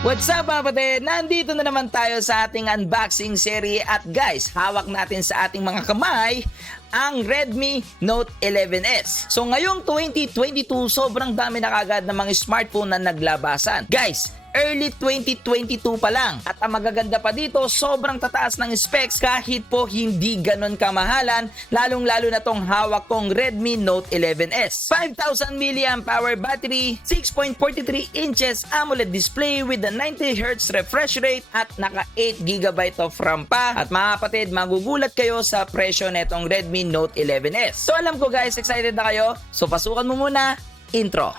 What's up mga kapatid? Nandito na naman tayo sa ating unboxing series at guys, hawak natin sa ating mga kamay ang Redmi Note 11S. So ngayong 2022, sobrang dami na kagad ng mga smartphone na naglabasan. Guys, early 2022 pa lang. At ang magaganda pa dito, sobrang tataas ng specs kahit po hindi ganon kamahalan, lalong-lalo na tong hawak kong Redmi Note 11S. 5,000 mAh battery, 6.43 inches AMOLED display with a 90Hz refresh rate at naka 8GB of RAM pa. At mga kapatid, magugulat kayo sa presyo netong Redmi Note 11S. So alam ko guys, excited na kayo? So pasukan mo muna, intro.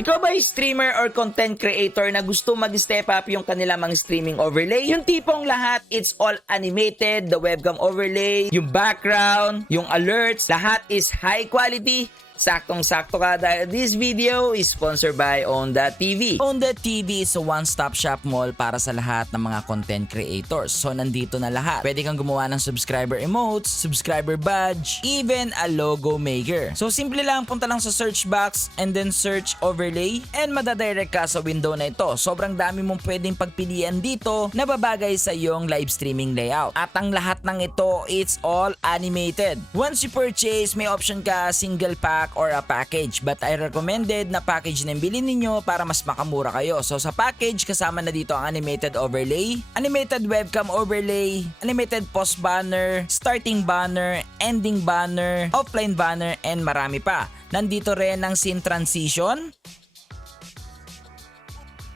Ikaw ba ay streamer or content creator na gusto mag-step up yung kanilang mga streaming overlay? Yung tipong lahat, it's all animated, the webcam overlay, yung background, yung alerts, lahat is high quality. Saktong-sakto ka dahil this video is sponsored by Onda.TV. Onda.TV is a one-stop shop mall para sa lahat ng mga content creators. So nandito na lahat. Pwede kang gumawa ng subscriber emotes, subscriber badge, even a logo maker. So simple lang, punta lang sa search box and then search overlay and madadirect ka sa window na ito. Sobrang dami mong pwedeng pagpilian dito na babagay sa iyong live streaming layout. At ang lahat ng ito, it's all animated. Once you purchase, may option ka single pack or a package, but I recommended na package na bilhin ninyo para mas makamura kayo. So sa package, kasama na dito ang animated overlay, animated webcam overlay, animated post banner, starting banner, ending banner, offline banner, and marami pa. Nandito rin ang scene transition.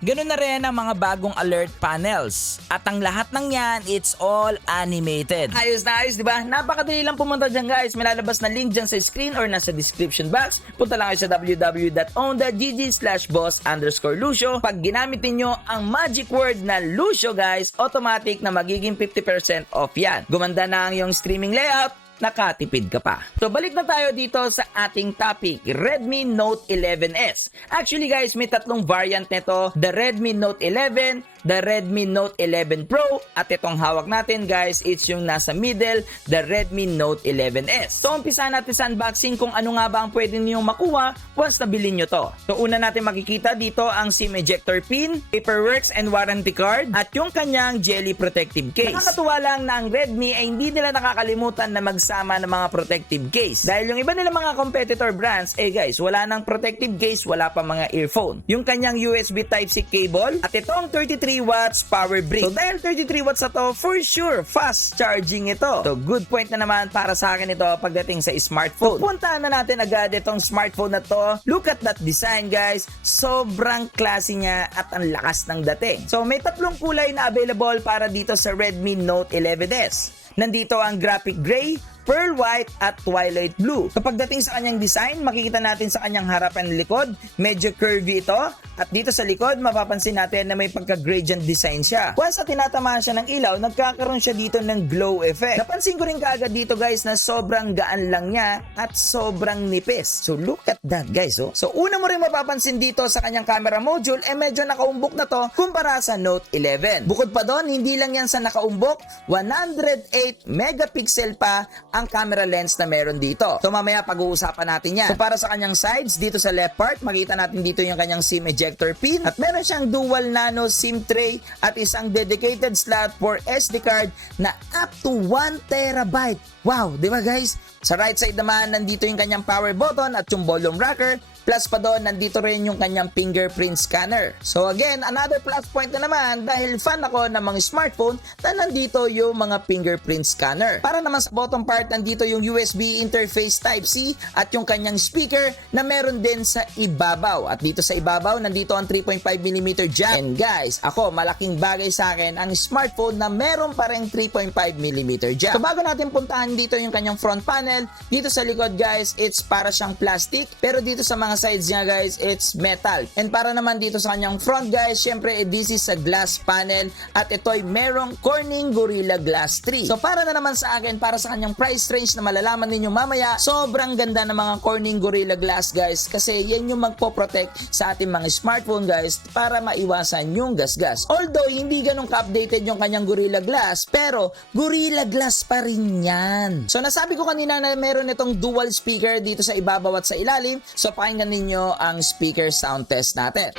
Ganun na rin ang mga bagong alert panels. At ang lahat ng yan, it's all animated. Ayos na ayos, di ba? Napakadali lang pumunta dyan guys. May lalabas na link dyan sa screen or nasa description box. Punta lang kayo sa www.onda.gg/boss_Lucio. Pag ginamit niyo ang magic word na Lucio guys, automatic na magiging 50% off yan. Gumanda na ang iyong streaming layout, nakatipid ka pa. So balik na tayo dito sa ating topic, Redmi Note 11S. Actually guys, may tatlong variant nito, the Redmi Note 11, the Redmi Note 11 Pro, at itong hawak natin guys, it's yung nasa middle, the Redmi Note 11S. So umpisa natin sa unboxing kung ano nga ba ang pwede niyong makuha once nabili nyo to. So una natin makikita dito ang SIM ejector pin, paperworks and warranty card, at yung kanyang jelly protective case. Nakakatuwa lang na ang Redmi ay hindi nila nakakalimutan na magsama ng mga protective case. Dahil yung iba nila mga competitor brands, guys, wala nang protective case, wala pa mga earphone. Yung kanyang USB Type-C cable, at itong 33 watts power brick. So dahil 33 watts na to, for sure, fast charging ito. So good point na naman para sa akin ito pagdating sa smartphone. So puntahan na natin agad itong smartphone na to. Look at that design guys. Sobrang classy niya at ang lakas ng dating. So may tatlong kulay na available para dito sa Redmi Note 11S. Nandito ang graphic gray, pearl white at twilight blue. Kapag dating sa kanyang design, makikita natin sa kanyang harapan at likod, medyo curvy ito. At dito sa likod, mapapansin natin na may pagka-gradient design siya. Once na tinatamaan siya ng ilaw, nagkakaroon siya dito ng glow effect. Napansin ko rin kaagad dito guys na sobrang gaan lang niya at sobrang nipis. So look at that guys. Oh. So una mo rin mapapansin dito sa kanyang camera module, medyo nakaumbok na to kumpara sa Note 11. Bukod pa doon, hindi lang yan sa nakaumbok, 108 megapixel pa ang camera lens na meron dito. So mamaya pag-uusapan natin yan. So para sa kanyang sides, dito sa left part, makita natin dito yung kanyang SIM ejector pin at meron siyang dual nano SIM tray at isang dedicated slot for SD card na up to 1 terabyte. Wow, di ba guys? Sa right side naman, nandito yung kanyang power button at yung volume rocker. Plus pa doon, nandito rin yung kanyang fingerprint scanner. So again, another plus point na naman dahil fan ako ng mga smartphone na nandito yung mga fingerprint scanner. Para naman sa bottom part, nandito yung USB interface Type-C at yung kanyang speaker na meron din sa ibabaw. At dito sa ibabaw, nandito ang 3.5mm jack. And guys, ako, malaking bagay sa akin ang smartphone na meron pa rin 3.5mm jack. So bago natin puntahan dito yung kanyang front panel, dito sa likod guys, it's para siyang plastic. Pero dito sa mga mga sides niya guys, it's metal. And para naman dito sa kanyang front guys, syempre this is a glass panel at ito'y merong Corning Gorilla Glass 3. So para na naman sa akin, para sa kanyang price range na malalaman ninyo mamaya, sobrang ganda ng mga Corning Gorilla Glass guys, kasi yan yung magpo-protect sa ating mga smartphone guys para maiwasan yung gasgas. Although hindi ganun ka-updated yung kanyang Gorilla Glass, pero Gorilla Glass pa rin yan. So nasabi ko kanina na meron itong dual speaker dito sa ibabaw at sa ilalim. So pakinggan ninyo ang speaker sound test natin.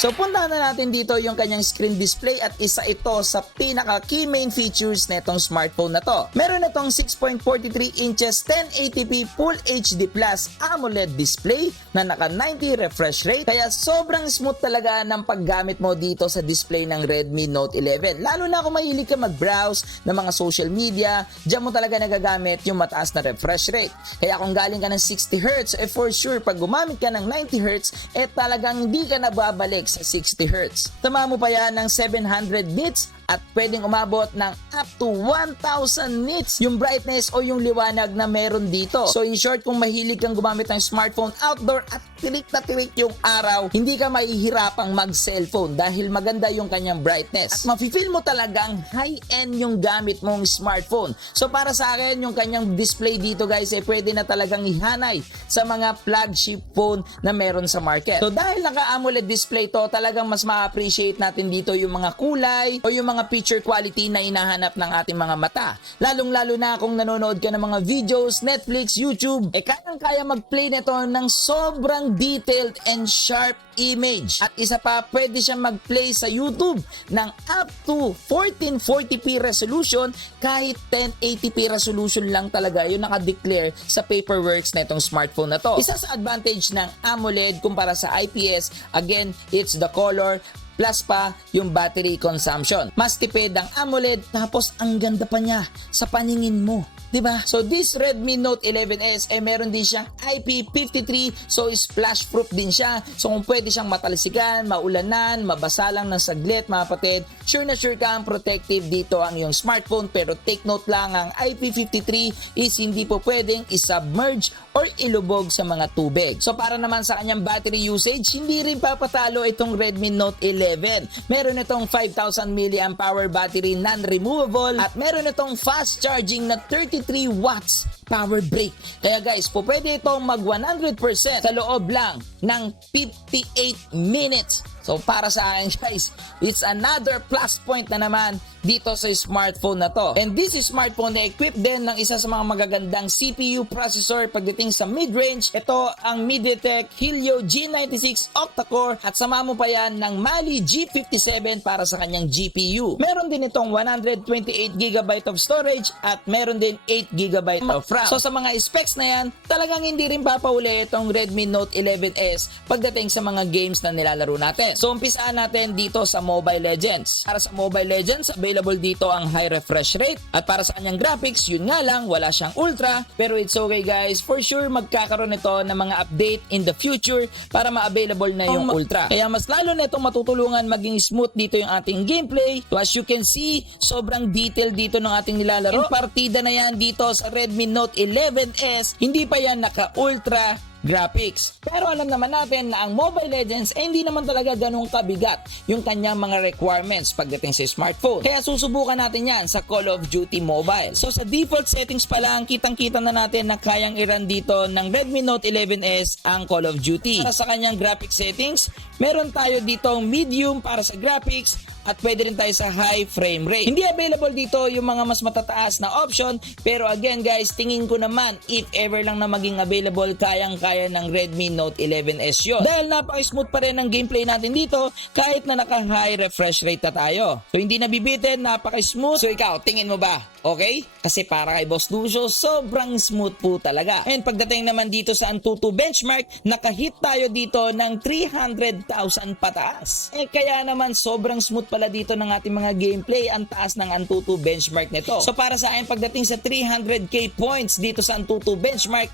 So puntahan na natin dito yung kanyang screen display at isa ito sa pinaka key main features netong smartphone na to. Meron itong 6.43 inches 1080p Full HD Plus AMOLED display na naka 90 refresh rate, kaya sobrang smooth talaga ng paggamit mo dito sa display ng Redmi Note 11. Lalo na kung mahilig ka mag-browse ng mga social media, diyan mo talaga nagagamit yung mataas na refresh rate. Kaya kung galing ka ng 60Hz, for sure pag gumamit ka ng 90Hz, talagang hindi ka nababalik sa 60Hz. Tama mo pa yan ng 700 nits at pwedeng umabot ng up to 1,000 nits yung brightness o yung liwanag na meron dito. So in short, kung mahilig kang gumamit ng smartphone outdoor at tirik na tirik yung araw, hindi ka mahihirapang mag-cellphone dahil maganda yung kanyang brightness. At mafe-feel mo talagang high-end yung gamit mong smartphone. So para sa akin, yung kanyang display dito guys, pwede na talagang ihanay sa mga flagship phone na meron sa market. So dahil naka-AMOLED display to, talagang mas ma-appreciate natin dito yung mga kulay o yung mga picture quality na hinahanap ng ating mga mata. Lalong-lalo na kung nanonood ka ng mga videos, Netflix, YouTube, kayang-kaya mag-play nito ng sobrang detailed and sharp image. At isa pa, pwede siyang mag-play sa YouTube ng up to 1440p resolution kahit 1080p resolution lang talaga yung naka-declare sa paperworks na itong smartphone na to. Isa sa advantage ng AMOLED kumpara sa IPS, again, it's the color, plus pa yung battery consumption. Mas tipid ang AMOLED, tapos ang ganda pa niya sa paningin mo. Diba? So this Redmi Note 11S meron din siyang IP53, so splash proof din siya. So kung pwede siyang matalsikan, maulanan, mabasa lang ng saglit mga kapatid, sure na sure ka ang protective dito ang iyong smartphone. Pero take note lang, ang IP53 is hindi po pwedeng isubmerge or ilubog sa mga tubig. So para naman sa kanyang battery usage, hindi rin papatalo itong Redmi Note 11. Meron itong 5,000 mAh battery non-removable at meron itong fast charging na 33 watts power break. Kaya guys, po pwede itong mag 100% sa loob lang ng 58 minutes. So para sa akin guys, it's another plus point na naman dito sa smartphone na to. And this smartphone na equipped din ng isa sa mga magagandang CPU processor pagdating sa mid-range. Ito ang MediaTek Helio G96 octa-core at sama mo pa yan ng Mali G57 para sa kanyang GPU. Meron din itong 128GB of storage at meron din 8GB of RAM. So sa mga specs na yan, talagang hindi rin papauli itong Redmi Note 11S pagdating sa mga games na nilalaro natin. So umpisaan natin dito sa Mobile Legends. Para sa Mobile Legends, available dito ang high refresh rate at para sa kanyang graphics, yun nga lang, wala siyang ultra, pero it's okay guys, for sure magkakaroon ito ng mga update in the future para ma-available na yung ultra. Kaya mas lalo na itong matutulungan maging smooth dito yung ating gameplay. So as you can see, sobrang detail dito ng ating nilalaro. Yung partida na yan dito sa Redmi Note 11S, hindi pa yan naka-ultra graphics. Pero alam naman natin na ang Mobile Legends hindi naman talaga ganun kabigat yung kanyang mga requirements pagdating sa smartphone. Kaya susubukan natin yan sa Call of Duty Mobile. So sa default settings pa lang, kitang-kita na natin na kayang i-run dito ng Redmi Note 11S ang Call of Duty. Para sa kanyang graphics settings, meron tayo ditong medium para sa graphics at pwede rin tayo sa high frame rate. Hindi available dito yung mga mas matataas na option, pero again guys, tingin ko naman if ever lang na maging available, kayang-kaya ng Redmi Note 11S yun. Dahil napaka-smooth pa rin ang gameplay natin dito kahit na naka-high refresh rate na tayo. So hindi nabibitin, napaka-smooth. So ikaw, tingin mo ba Okay? Kasi para kay Boss Lucio, sobrang smooth po talaga. And pagdating naman dito sa Antutu benchmark, nakahit tayo dito ng 300,000 pataas. Kaya naman sobrang smooth pala dito ng ating mga gameplay, ang taas ng Antutu benchmark nito. So para sa akin, pagdating sa 300k points dito sa Antutu benchmark,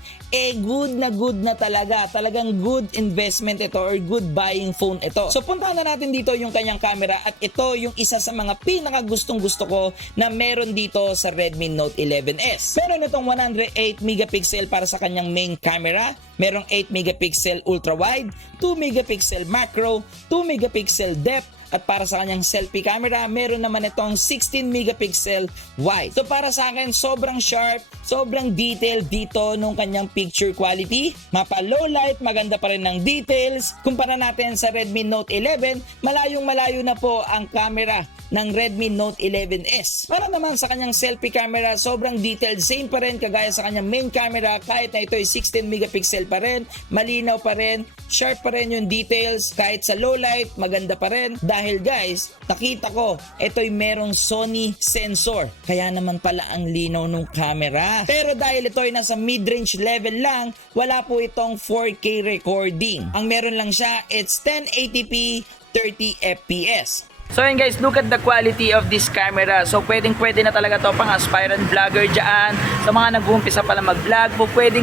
good na talaga. Talagang good investment ito or good buying phone ito. So puntahan na natin dito yung kanyang camera at ito yung isa sa mga pinaka gustong gusto ko na meron dito sa Redmi Note 11S. Meron itong 108 megapixel para sa kanyang main camera, merong 8 megapixel ultra wide, 2 megapixel macro, 2 megapixel depth, at para sa kanyang selfie camera, meron naman itong 16 megapixel wide. So para sa akin, sobrang sharp, sobrang detailed dito nung kanyang picture quality. Mapa low light, maganda pa rin ng details. Kumpara natin sa Redmi Note 11, malayo na po ang camera ng Redmi Note 11S. Para naman sa kanyang selfie camera, sobrang detailed, same pa rin kagaya sa kanyang main camera, kahit na ito ay 16 megapixel pa rin, malinaw pa rin, sharp pa rin yung details, kahit sa low light, maganda pa rin. Dahil guys, nakita ko, ito'y merong Sony sensor, kaya naman pala ang linaw ng camera. Pero dahil ito'y nasa mid-range level lang, wala po itong 4K recording. Ang meron lang siya, it's 1080p 30 fps. So yun guys, look at the quality of this camera. So pwede na talaga to pang aspirant vlogger dyan. Sa mga nag-uumpisa pala mag-vlog, pwede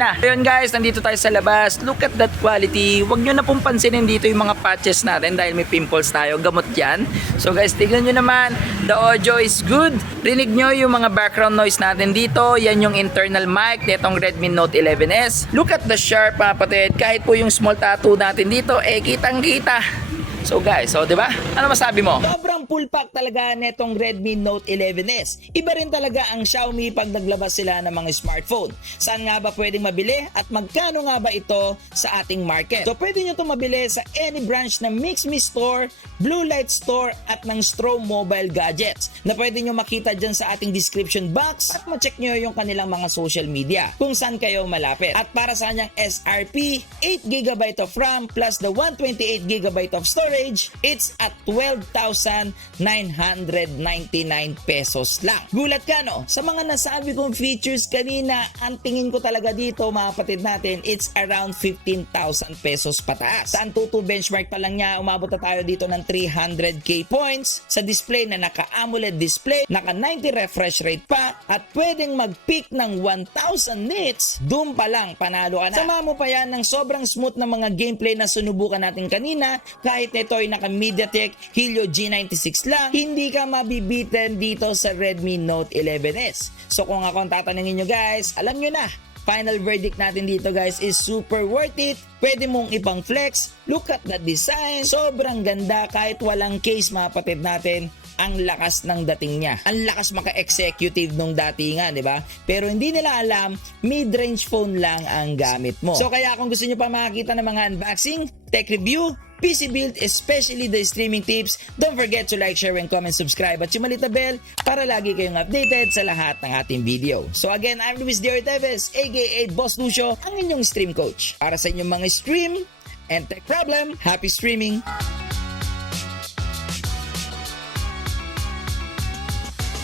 na. So yun guys, nandito tayo sa labas. Look at that quality. Huwag nyo na pong pansinin dito yung mga patches natin dahil may pimples tayo. Gamot yan. So guys, tignan nyo naman. The audio is good. Rinig nyo yung mga background noise natin dito. Yan yung internal mic nitong Redmi Note 11S. Look at the sharp mga kapatid. Kahit po yung small tattoo natin dito, kitang-kita. So guys, di ba? Ano masabi mo? Sobrang full pack talaga netong Redmi Note 11S. Iba rin talaga ang Xiaomi pag naglabas sila ng mga smartphone. Saan nga ba pwedeng mabili at magkano nga ba ito sa ating market? So pwede nyo itong mabili sa any branch ng MixMe Store, Blue Light Store at ng Strom Mobile Gadgets na pwede nyo makita dyan sa ating description box at ma-check nyo yung kanilang mga social media kung saan kayo malapit. At para sa kanyang SRP, 8GB of RAM plus the 128GB of storage, it's at 12,999 pesos lang. Gulat ka no? Sa mga nasabi kong features kanina, ang tingin ko talaga dito mga kapatid natin, it's around 15,000 pesos pataas. Sa Antutu benchmark pa lang niya, umabot na tayo dito ng 300k points sa display na naka-AMOLED display, naka 90 refresh rate pa, at pwedeng mag-peak ng 1,000 nits. Doon pa lang, panalo ka na. Sama mo pa yan ng sobrang smooth na mga gameplay na sunubukan natin kanina, kahit ito ay naka MediaTek Helio G96 lang, hindi ka mabibitin dito sa Redmi Note 11S. So kung ako ang tatanungin nyo guys, alam nyo na, final verdict natin dito guys is super worth it. Pwede mong ibang flex. Look at the design. Sobrang ganda kahit walang case mga kapatid natin. Ang lakas ng dating niya. Ang lakas maka-executive nung datingan, di ba? Pero hindi nila alam, mid-range phone lang ang gamit mo. So kaya kung gusto nyo pa makakita ng mga unboxing, tech review, PC build, especially the streaming tips, don't forget to like, share, and comment, subscribe at yung malita bell para lagi kayong updated sa lahat ng ating video. So again, I'm Luis D. Orteves, aka Boss Lucio, ang inyong stream coach. Para sa inyong mga stream and tech problem, happy streaming!